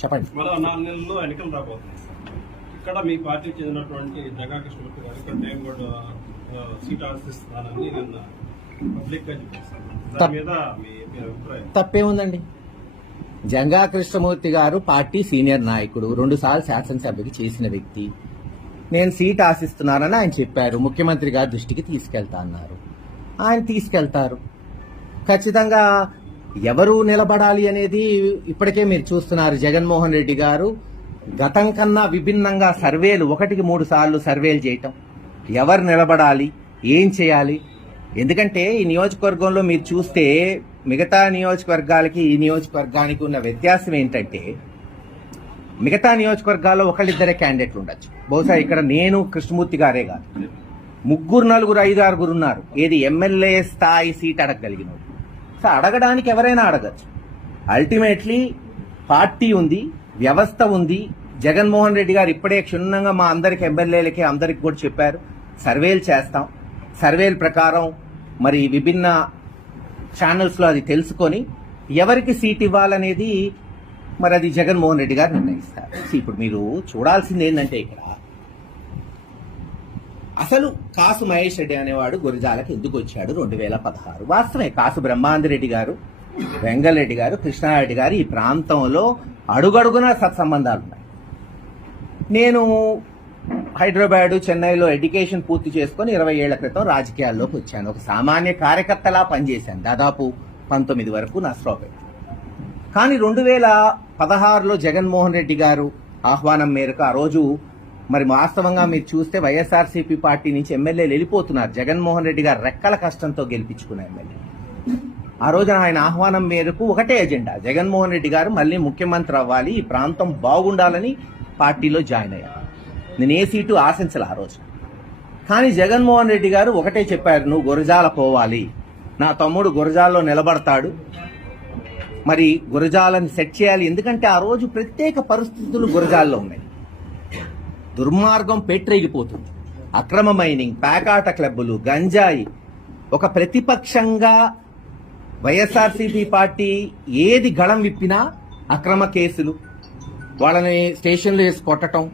చెప్పండి. మరో 4 నెలల్లో ఎన్నికలు రాబోతుంది. ఇక్కడ మీ పార్టీకి చెందినటువంటి జంగా కృష్ణమూర్తి గారు ఇక్కడ నేను కూడా సీట్ ఆశిస్తున్నానని నిన్న పబ్లిక్ గా చెప్పేశారు. దాని మీద మీ అభిప్రాయం? తప్పేముందండి? జంగా కృష్ణమూర్తి గారు పార్టీ సీనియర్ నాయకుడు, 2 సార్లు శాసనసభకి చేసిన వ్యక్తి. నేను సీట్ ఆశిస్తున్నానని ఆయన చెప్పారు. ముఖ్యమంత్రి గారి దృష్టికి తీసుకెళ్తా అన్నారు. ఆయన తీసుకెళ్తారు. ఖచ్చితంగా ఎవరు నిలబడాలి అనేది ఇప్పటికే మీరు చూస్తున్నారు. జగన్మోహన్ రెడ్డి గారు గతం కన్నా విభిన్నంగా సర్వేలు 1కి 3 సార్లు సర్వేలు చేయటం, ఎవరు నిలబడాలి, ఏం చేయాలి. ఎందుకంటే ఈ నియోజకవర్గంలో మీరు చూస్తే మిగతా నియోజకవర్గాలకి ఈ నియోజకవర్గానికి ఉన్న వ్యత్యాసం ఏంటంటే, మిగతా నియోజకవర్గాల్లో 1-2 క్యాండిడేట్లు ఉండొచ్చు. బహుశా ఇక్కడ నేను కృష్ణమూర్తి గారే కాదు, 3, 4, 5, 6 ఉన్నారు. ఏది ఎమ్మెల్యే స్థాయి సీట్ అడగగలిగిన. సో అడగడానికి ఎవరైనా అడగచ్చు. అల్టిమేట్లీ పార్టీ ఉంది, వ్యవస్థ ఉంది. జగన్మోహన్ రెడ్డి గారు ఇప్పుడే క్షుణ్ణంగా మా అందరికి ఎమ్మెల్యేలకి అందరికి కూడా చెప్పారు, సర్వేలు చేస్తాం. సర్వేల ప్రకారం మరి విభిన్న ఛానల్స్లో అది తెలుసుకొని ఎవరికి సీట్ ఇవ్వాలనేది మరి అది జగన్మోహన్ రెడ్డి గారు నిర్ణయిస్తారు. ఇప్పుడు మీరు చూడాల్సింది ఏంటంటే, ఇక్కడ అసలు కాసు మహేష్ రెడ్డి అనేవాడు గురజాలకు ఎందుకు వచ్చాడు 2016? వాస్తవమే, కాసు బ్రహ్మాందరెడ్డి గారు, వెంగళరెడ్డి గారు, కృష్ణారెడ్డి గారు ఈ ప్రాంతంలో అడుగడుగున సత్సంబంధాలు ఉన్నాయి. నేను హైదరాబాదు, చెన్నైలో ఎడ్యుకేషన్ పూర్తి చేసుకుని 20 ఏళ్ల క్రితం రాజకీయాల్లోకి వచ్చాను. ఒక సామాన్య కార్యకర్తలా పనిచేశాను దాదాపు 19 వరకు నర్సరావుపేట. కానీ 2016లో జగన్మోహన్ రెడ్డి గారు ఆహ్వానం మేరకు ఆ రోజు మరి వాస్తవంగా మీరు చూస్తే వైఎస్ఆర్సీపీ పార్టీ నుంచి ఎమ్మెల్యేలు వెళ్ళిపోతున్నారు. జగన్మోహన్ రెడ్డి గారు రెక్కల కష్టంతో గెలిపించుకున్న ఎమ్మెల్యే. ఆ రోజున ఆయన ఆహ్వానం మేరకు ఒకటే ఎజెండా, జగన్మోహన్ రెడ్డి గారు మళ్ళీ ముఖ్యమంత్రి అవ్వాలి, ఈ ప్రాంతం బాగుండాలని పార్టీలో జాయిన్ అయ్యారు. నేను ఏ సీటు ఆశించాలి ఆ రోజు. కానీ జగన్మోహన్ రెడ్డి గారు ఒకటే చెప్పారు, నువ్వు గురజాల పోవాలి, నా తమ్ముడు గురజాల్లో నిలబడతాడు, మరి గురజాలను సెట్ చేయాలి. ఎందుకంటే ఆ రోజు ప్రత్యేక పరిస్థితులు గురజాల్లో ఉన్నాయి. దుర్మార్గం పెట్టరేగిపోతుంది. అక్రమ మైనింగ్, పేకాట క్లబ్బులు, గంజాయి. ఒక ప్రతిపక్షంగా వైఎస్ఆర్సీపీ పార్టీ ఏది గళం విప్పినా అక్రమ కేసులు, వాళ్ళని స్టేషన్లో వేసి కొట్టడం,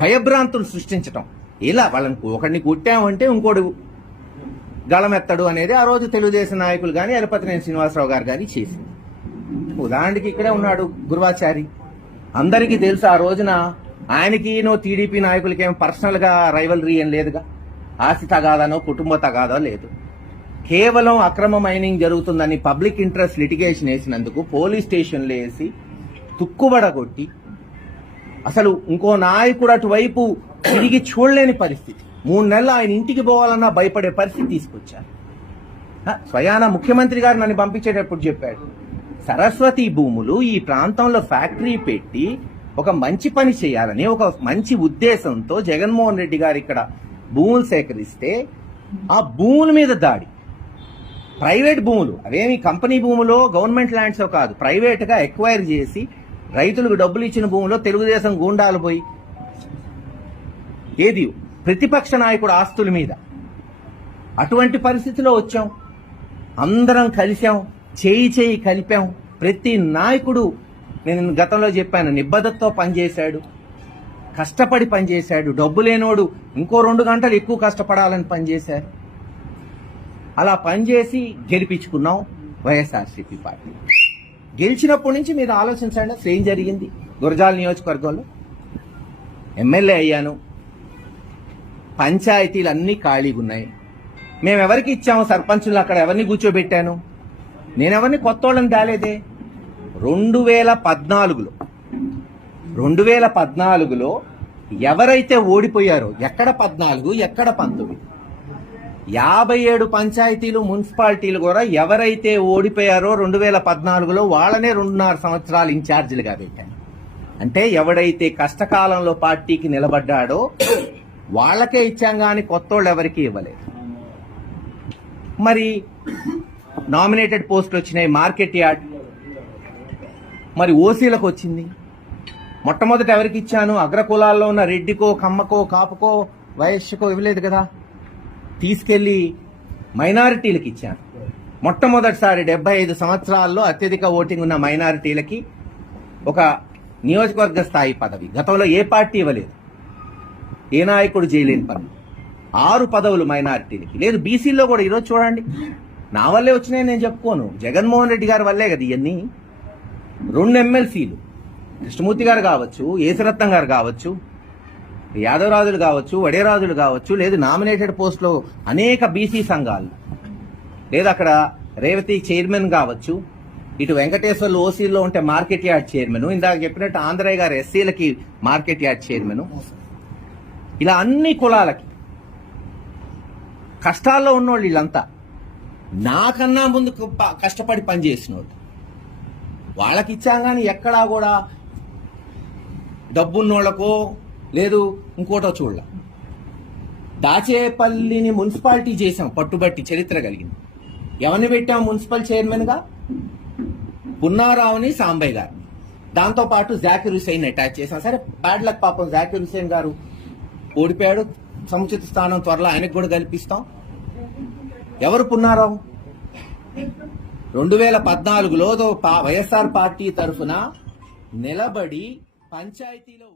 భయభ్రాంతులు సృష్టించటం. ఇలా వాళ్ళని ఒకడిని కొట్టామంటే ఇంకోడు గళం ఎత్తడు అనేది ఆ రోజు తెలుగుదేశం నాయకులు కానీ ఎరపతినేని శ్రీనివాసరావు గారు కానీ చేసింది. ఉదాహరణకి ఇక్కడే ఉన్నాడు గురువాచారి. అందరికీ తెలుసు ఆ రోజున ఆయనకి టీడీపీ నాయకులకి ఏం పర్సనల్ గా రైవలరీ ఏం లేదుగా, ఆస్తి తగాదానో కుటుంబ తగాదో లేదు. కేవలం అక్రమ మైనింగ్ జరుగుతుందని పబ్లిక్ ఇంట్రెస్ట్ లిటిగేషన్ వేసినందుకు పోలీస్ స్టేషన్లు వేసి తుక్కుబడగొట్టి అసలు ఇంకో నాయకుడు అటువైపు తిరిగి చూడలేని పరిస్థితి. 3 నెలలు ఆయన ఇంటికి పోవాలన్నా భయపడే పరిస్థితి తీసుకొచ్చారు. స్వయాన ముఖ్యమంత్రి గారు నన్ను పంపించేటప్పుడు చెప్పాడు, సరస్వతి భూములు ఈ ప్రాంతంలో ఫ్యాక్టరీ పెట్టి ఒక మంచి పని చేయాలని ఒక మంచి ఉద్దేశంతో జగన్మోహన్ రెడ్డి గారు ఇక్కడ భూములు సేకరిస్తే ఆ భూముల మీద దాడి. ప్రైవేట్ భూములు, అవేమి కంపెనీ భూములో గవర్నమెంట్ ల్యాండ్స్ కాదు, ప్రైవేట్ గా ఎక్వైర్ చేసి రైతులకు డబ్బులు ఇచ్చిన భూములో తెలుగుదేశం గూండాలు పోయి ఏది ప్రతిపక్ష నాయకుడు ఆస్తుల మీద. అటువంటి పరిస్థితిలో వచ్చాం, అందరం కలిసాం, చేయి కలిపాం. ప్రతి నాయకుడు, నేను గతంలో చెప్పాను, నిబద్ధతతో పనిచేశాడు, కష్టపడి పనిచేశాడు. డబ్బు లేనోడు ఇంకో 2 గంటలు ఎక్కువ కష్టపడాలని పనిచేశారు. అలా పనిచేసి గెలిపించుకున్నాం వైఎస్ఆర్సీపీ పార్టీ. గెలిచినప్పటి నుంచి మీరు ఆలోచించండి అసలు ఏం జరిగింది. గురజాల నియోజకవర్గంలో ఎమ్మెల్యే అయ్యాను, పంచాయతీలు అన్నీ ఖాళీగా ఉన్నాయి. మేము ఎవరికి ఇచ్చాము సర్పంచులు, అక్కడ ఎవరిని కూర్చోబెట్టాను, నేను ఎవరిని కొత్త వాళ్ళని తేలేదే. 2014లో ఎవరైతే ఓడిపోయారో, ఎక్కడ 14 ఎక్కడ 19, 57 పంచాయతీలు మున్సిపాలిటీలు కూడా ఎవరైతే ఓడిపోయారో 2014లో వాళ్ళనే 2.5 సంవత్సరాలు ఇన్ఛార్జీలుగా పెట్టాను. అంటే ఎవడైతే కష్టకాలంలో పార్టీకి నిలబడ్డాడో వాళ్ళకే ఇచ్చాం కానీ కొత్త వాళ్ళు ఎవరికి ఇవ్వలేదు. మరి నామినేటెడ్ పోస్టులు వచ్చినాయి మార్కెట్ యార్డ్, మరి ఓసీలకు వచ్చింది. మొట్టమొదట ఎవరికి ఇచ్చాను? అగ్రకులాల్లో ఉన్న రెడ్డికో, కమ్మకో, కాపుకో, వైశ్యకో ఇవ్వలేదు కదా, తీసుకెళ్లి మైనారిటీలకు ఇచ్చాను. మొట్టమొదటిసారి 75 సంవత్సరాల్లో అత్యధిక ఓటింగ్ ఉన్న మైనారిటీలకి ఒక నియోజకవర్గ స్థాయి పదవి. గతంలో ఏ పార్టీ ఇవ్వలేదు, ఏ నాయకుడు చేయలేని పని. 6 పదవులు మైనారిటీలకి. లేదు బీసీల్లో కూడా ఈరోజు చూడండి, నా వల్లే వచ్చినాయి నేను చెప్పుకోను, జగన్మోహన్ రెడ్డి గారి వల్లే కదా ఇవన్నీ. 2 ఎమ్మెల్సీలు, కృష్ణమూర్తి గారు కావచ్చు, ఏసరత్నం గారు కావచ్చు, యాదవరాజులు కావచ్చు, వడేరాజులు కావచ్చు, లేదు నామినేటెడ్ పోస్టులో అనేక బీసీ సంఘాలు, లేదా అక్కడ రేవతి చైర్మన్ కావచ్చు, ఇటు వెంకటేశ్వర్లు ఓసీల్లో ఉంటే మార్కెట్ యార్డ్ చైర్మన్, ఇందాక చెప్పినట్టు ఆంధ్రయ్య గారు ఎస్సీలకి మార్కెట్ యార్డ్ చైర్మన్, ఇలా అన్ని కులాలకి కష్టాల్లో ఉన్నోళ్ళు వీళ్ళంతా. నాకన్నా ముందు కష్టపడి పనిచేసిన వాళ్ళు, వాళ్ళకి ఇచ్చాం కానీ ఎక్కడా కూడా డబ్బున్నోళ్లకో లేదు ఇంకోటో చూడాల. దాచేపల్లిని మున్సిపాలిటీ చేశాం పట్టుబట్టి, చరిత్ర కలిగింది. ఎవరిని పెట్టాం మున్సిపల్ చైర్మన్ గా? పున్నారావుని, సాంబయ్య గారిని. దాంతో పాటు జాకిర్ హుసేన్ అటాచ్ చేశాం. సరే బ్యాడ్ లక్ పాపం, జాకిర్ హుసేన్ గారు ఓడిపోయాడు, సముచిత స్థానం త్వరలో ఆయనకు కూడా కల్పిస్తాం. ఎవరు పున్నారావు? 2014లో వైఎస్ఆర్ పార్టీ తరఫున నిలబడి పంచాయతీలో